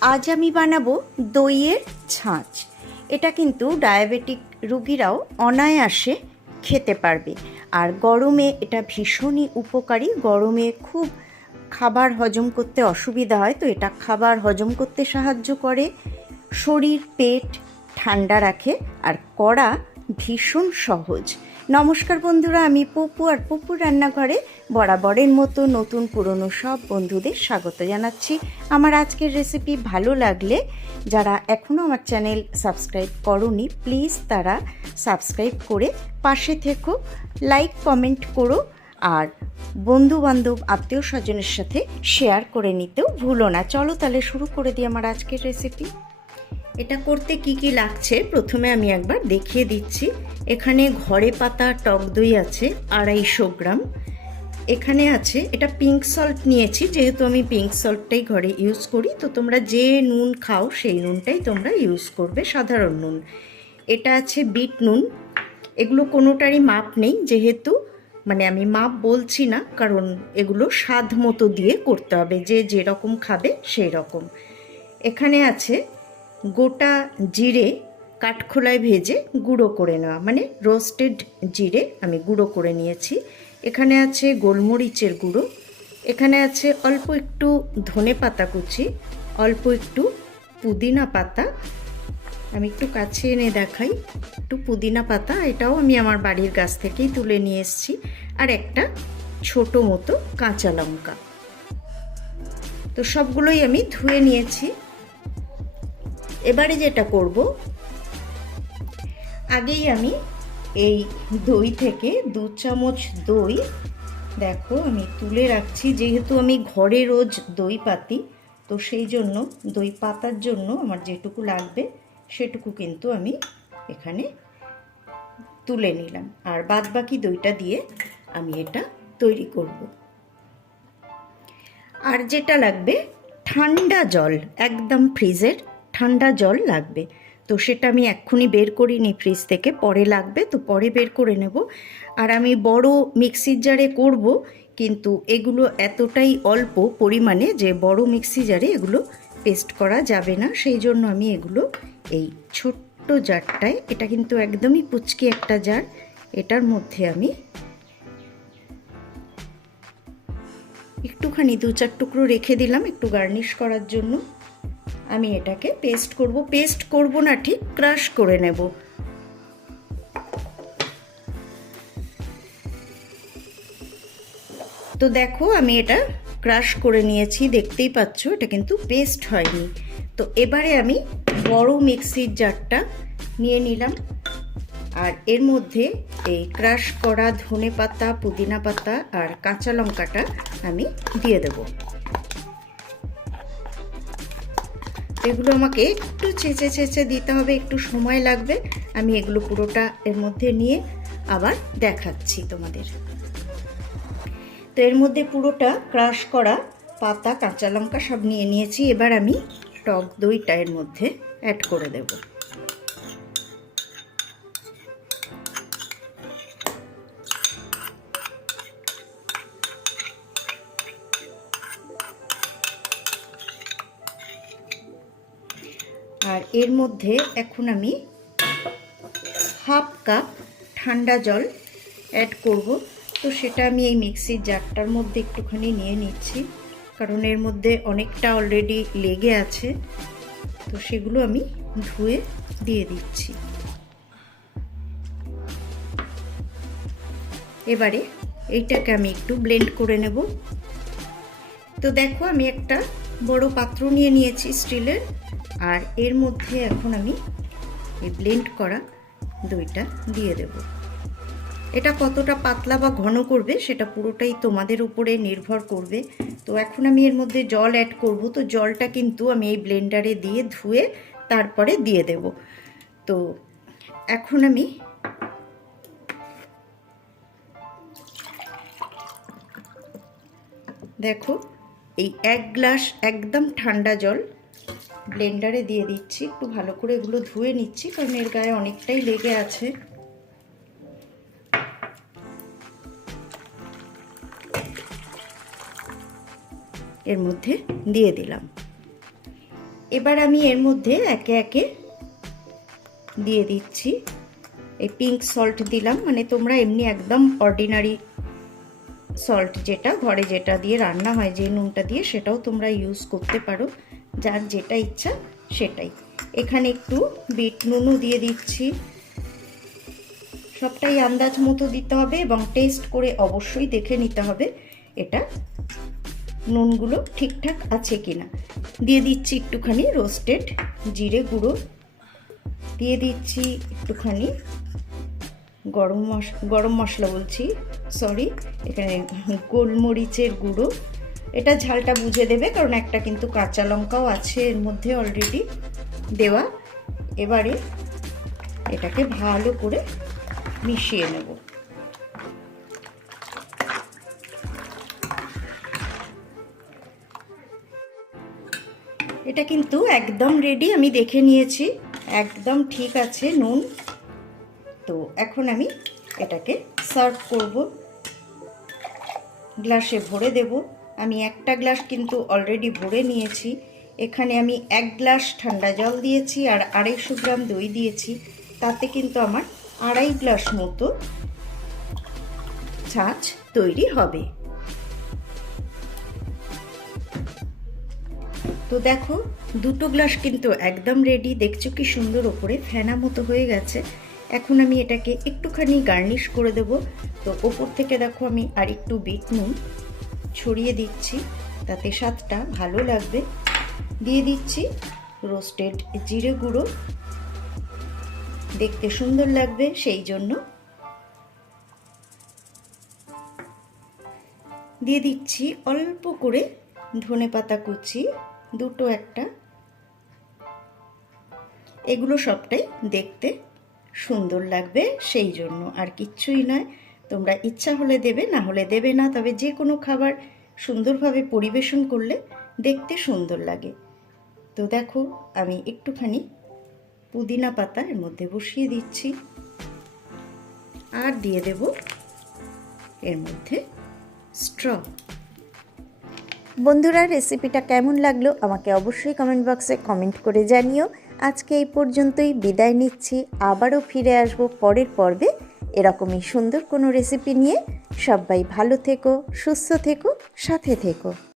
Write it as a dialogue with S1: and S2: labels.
S1: আজ আমি বানাবো দইয়ের ছাঁচ। এটা কিন্তু ডায়াবেটিক রুগীরাও অনায়াসে খেতে পারবে। আর গরমে এটা ভীষণই উপকারী। গরমে খুব খাবার হজম করতে অসুবিধা হয়, তো এটা খাবার হজম করতে সাহায্য করে। শরীর, পেট ঠান্ডা রাখে। আর করা ভীষণ সহজ। নমস্কার বন্ধুরা, আমি পপু আর পপুর রান্নাঘরে বরাবরের মতো নতুন পুরনো সব বন্ধুদের স্বাগত জানাচ্ছি। আমার আজকের রেসিপি ভালো লাগলে যারা এখনও আমার চ্যানেল সাবস্ক্রাইব করনি প্লিজ তারা সাবস্ক্রাইব করে পাশে থেকো লাইক কমেন্ট করো আর বন্ধু বান্ধব আত্মীয় স্বজনের সাথে শেয়ার করে নিতেও ভুলো না। চলো তাহলে শুরু করে দিই আমার আজকের রেসিপি এটা করতে কি কি লাগছে? প্রথমে আমি একবার দেখিয়ে দিচ্ছি। এখানে ঘরে পাতা, টক দই আছে, আড়াইশো গ্রাম। এখানে আছে, এটা পিঙ্ক সল্ট নিয়েছি, যেহেতু আমি পিঙ্ক সল্টটাই ঘরে ইউজ করি, তো তোমরা যে নুন খাও, সেই নুনটাই তোমরা ইউজ করবে, সাধারণ নুন। এটা আছে বিট নুন। এগুলো কোনোটারই মাপ নেই, যেহেতু মানে আমি মাপ বলছি না, কারণ এগুলো স্বাদ মতো দিয়ে করতে হবে, যে যেরকম খাবে, সেই রকম। এখানে আছে গোটা জিরে কাঠখোলায় ভেজে গুঁড়ো করে নেওয়া মানে রোস্টেড জিরে আমি গুঁড়ো করে নিয়েছি। এখানে আছে গোলমরিচের গুঁড়ো, এখানে আছে অল্প একটু ধনে পাতা কুচি, অল্প একটু পুদিনা পাতা। আমি একটু কাছে এনে দেখাই, একটু পুদিনা পাতা, এটাও আমি আমার বাড়ির গাছ থেকেই তুলে নিয়ে এসেছি। আর একটা ছোট মতো কাঁচা লঙ্কা। তো সবগুলোই আমি ধুয়ে নিয়েছি। এবারে যেটা করব, আগেই আমি এই দই থেকে দু চামচ দই, দেখো আমি তুলে রাখছি, যেহেতু আমি ঘরে রোজ দই পাতি, তো সেই জন্য, দই পাতার জন্য আমার যেটুকু লাগবে, সেটুকু কিন্তু আমি এখানে তুলে নিলাম। আর বাদ বাকি দইটা দিয়ে আমি এটা তৈরি করব। আর যেটা লাগবে, ঠান্ডা জল, একদম ফ্রিজের ঠান্ডা জল লাগবে। তো সেটা আমি এক্ষুনি বের করিনি ফ্রিজ থেকে, পরে লাগবে, তো পরে বের করে নেব। আর আমি বড় মিক্সির জারে করব, কিন্তু এগুলো এতটাই অল্প পরিমাণে যে বড় মিক্সি জারে এগুলো পেস্ট করা যাবে না। সেই জন্য আমি এগুলো এই ছোট্ট জারটায় এটা কিন্তু একদমই পুচকি একটা জার এটার মধ্যে আমি একটুখানি দু চার টুকরো রেখে দিলাম একটু গার্নিশ করার জন্য। আমি এটাকে পেস্ট করব। পেস্ট করব না, ঠিক ক্রাশ করে নেব। তো দেখো, আমি এটা ক্রাশ করে নিয়েছি, দেখতেই পাচ্ছ, এটা কিন্তু পেস্ট হয়নি। তো এবারে আমি বড় মিক্সির জারটা নিয়ে নিলাম। আর এর মধ্যে এই ক্রাশ করা ধনে পাতা, পুদিনা পাতা আর কাঁচা লঙ্কাটা আমি দিয়ে দেবো। এগুলো আমাকে একটু চেঁচে চেঁচে দিতে হবে, একটু সময় লাগবে। আমি এগুলো পুরোটা এর মধ্যে নিয়ে আবার দেখাচ্ছি তোমাদের। তো এর মধ্যে পুরোটা ক্রাশ করা পাতা, কাঁচা লঙ্কা সব নিয়ে নিয়েছি। এবার আমি টক দইটা এর মধ্যে অ্যাড করে দেব। আর এর মধ্যে এখন আমি হাফ কাপ ঠান্ডা জল অ্যাড করব। তো সেটা আমি এই মিক্সির জারটার মধ্যে একটুখানি নিয়ে নিচ্ছি, কারণ এর মধ্যে অনেকটা অলরেডি লেগে আছে। তো সেগুলো আমি ধুয়ে দিয়ে দিচ্ছি। এবারে এইটাকে আমি একটু ব্লেন্ড করে নেব। তো দেখো আমি একটা বড় পাত্র নিয়ে নিয়েছি স্টিলের। আর এর মধ্যে এখন আমি এই ব্লেন্ড করা দইটা দিয়ে দেব। এটা কতটা পাতলা বা ঘন করবে সেটা পুরোটাই তোমাদের উপরে নির্ভর করবে। তো এখন আমি এর মধ্যে জল অ্যাড করব। তো জলটা কিন্তু আমি এই ব্লেন্ডারে দিয়ে ধুয়ে তারপরে দিয়ে দেব। তো এখন আমি দেখো, এই এক গ্লাস একদম ঠান্ডা জল ব্লেন্ডারে দিয়ে দিচ্ছি। একটু ভালো করে এগুলো ধুয়ে নিচ্ছি, কারণ এর গায়ে অনেকটাই লেগে আছে। এর মধ্যে দিয়ে দিলাম। এবার আমি এর মধ্যে একে একে দিয়ে দিচ্ছি। এই পিঙ্ক সল্ট দিলাম মানে তোমরা এমনি একদম অর্ডিনারি সল্ট যেটা, ঘরে যেটা দিয়ে রান্না হয়, যে নুনটা দিয়ে, সেটাও তোমরা ইউজ করতে পারো। যার যেটা ইচ্ছা সেটাই। এখানে একটু বিট নুনও দিয়ে দিচ্ছি। সবটাই আন্দাজ মতো দিতে হবে এবং টেস্ট করে অবশ্যই দেখে নিতে হবে এটা নুনগুলো ঠিকঠাক আছে কিনা। দিয়ে দিচ্ছি একটুখানি রোস্টেড জিরে গুঁড়ো। দিয়ে দিচ্ছি একটুখানি গরম মশ, গরম মশলা বলছি, সরি, এখানে গোলমরিচের গুঁড়ো। এটা ঝালটা বুঝে দেবে, কারণ একটা কিন্তু কাঁচা লঙ্কাও আছে এর মধ্যে অলরেডি দেওয়া। এবারে এটাকে ভালো করে মিশিয়ে নেব। এটা কিন্তু একদম রেডি আমি দেখে নিয়েছি। একদম ঠিক আছে নুন। তো এখন আমি এটাকে সার্ভ করব। গ্লাসে ভরে দেব। আমি একটা গ্লাস কিন্তু অলরেডি ভরে নিয়েছি। এখানে আমি এক গ্লাস ঠান্ডা জল দিয়েছি আর আড়াইশো গ্রাম দই দিয়েছি। তাতে কিন্তু আমার আড়াই গ্লাস মতো ছাঁচ তৈরি হবে। তো দেখো, দুটো গ্লাস কিন্তু একদম রেডি দেখছ কি সুন্দর ওপরে ফেনা মতো হয়ে গেছে। এখন আমি এটাকে একটুখানি গার্নিশ করে দেব। তো ওপর থেকে দেখো আমি আর একটু বিট নুন। ছড়িয়ে দিচ্ছি। তাতে স্বাদটা ভালো লাগবে। দিয়ে দিচ্ছি রোস্টেড জিরে গুঁড়ো। দেখতে সুন্দর লাগবে সেই জন্য। দিয়ে দিচ্ছি অল্প করে ধনে পাতা কুচি, দুটো একটা। এগুলো সবটাই দেখতে সুন্দর লাগবে সেই জন্য। আর কিচ্ছুই নয় তোমরা ইচ্ছা হলে দেবে, না হলে দেবে না। তবে যে কোনো খাবার সুন্দরভাবে পরিবেশন করলে দেখতে সুন্দর লাগে। তো দেখো, আমি একটুখানি পুদিনা পাতা এর মধ্যে বসিয়ে দিচ্ছি। আর দিয়ে দেব এর মধ্যে স্ট্র।
S2: বন্ধুরা, রেসিপিটা কেমন লাগল আমাকে অবশ্যই কমেন্ট বক্সে কমেন্ট করে জানিও। আজকে এই পর্যন্তই, বিদায় নিচ্ছি। আবারও ফিরে আসব পরের পর্বে। এরকমই সুন্দর কোনো রেসিপি নিয়ে সবাই ভালো থেকো সুস্থ থেকো সাথে থেকো।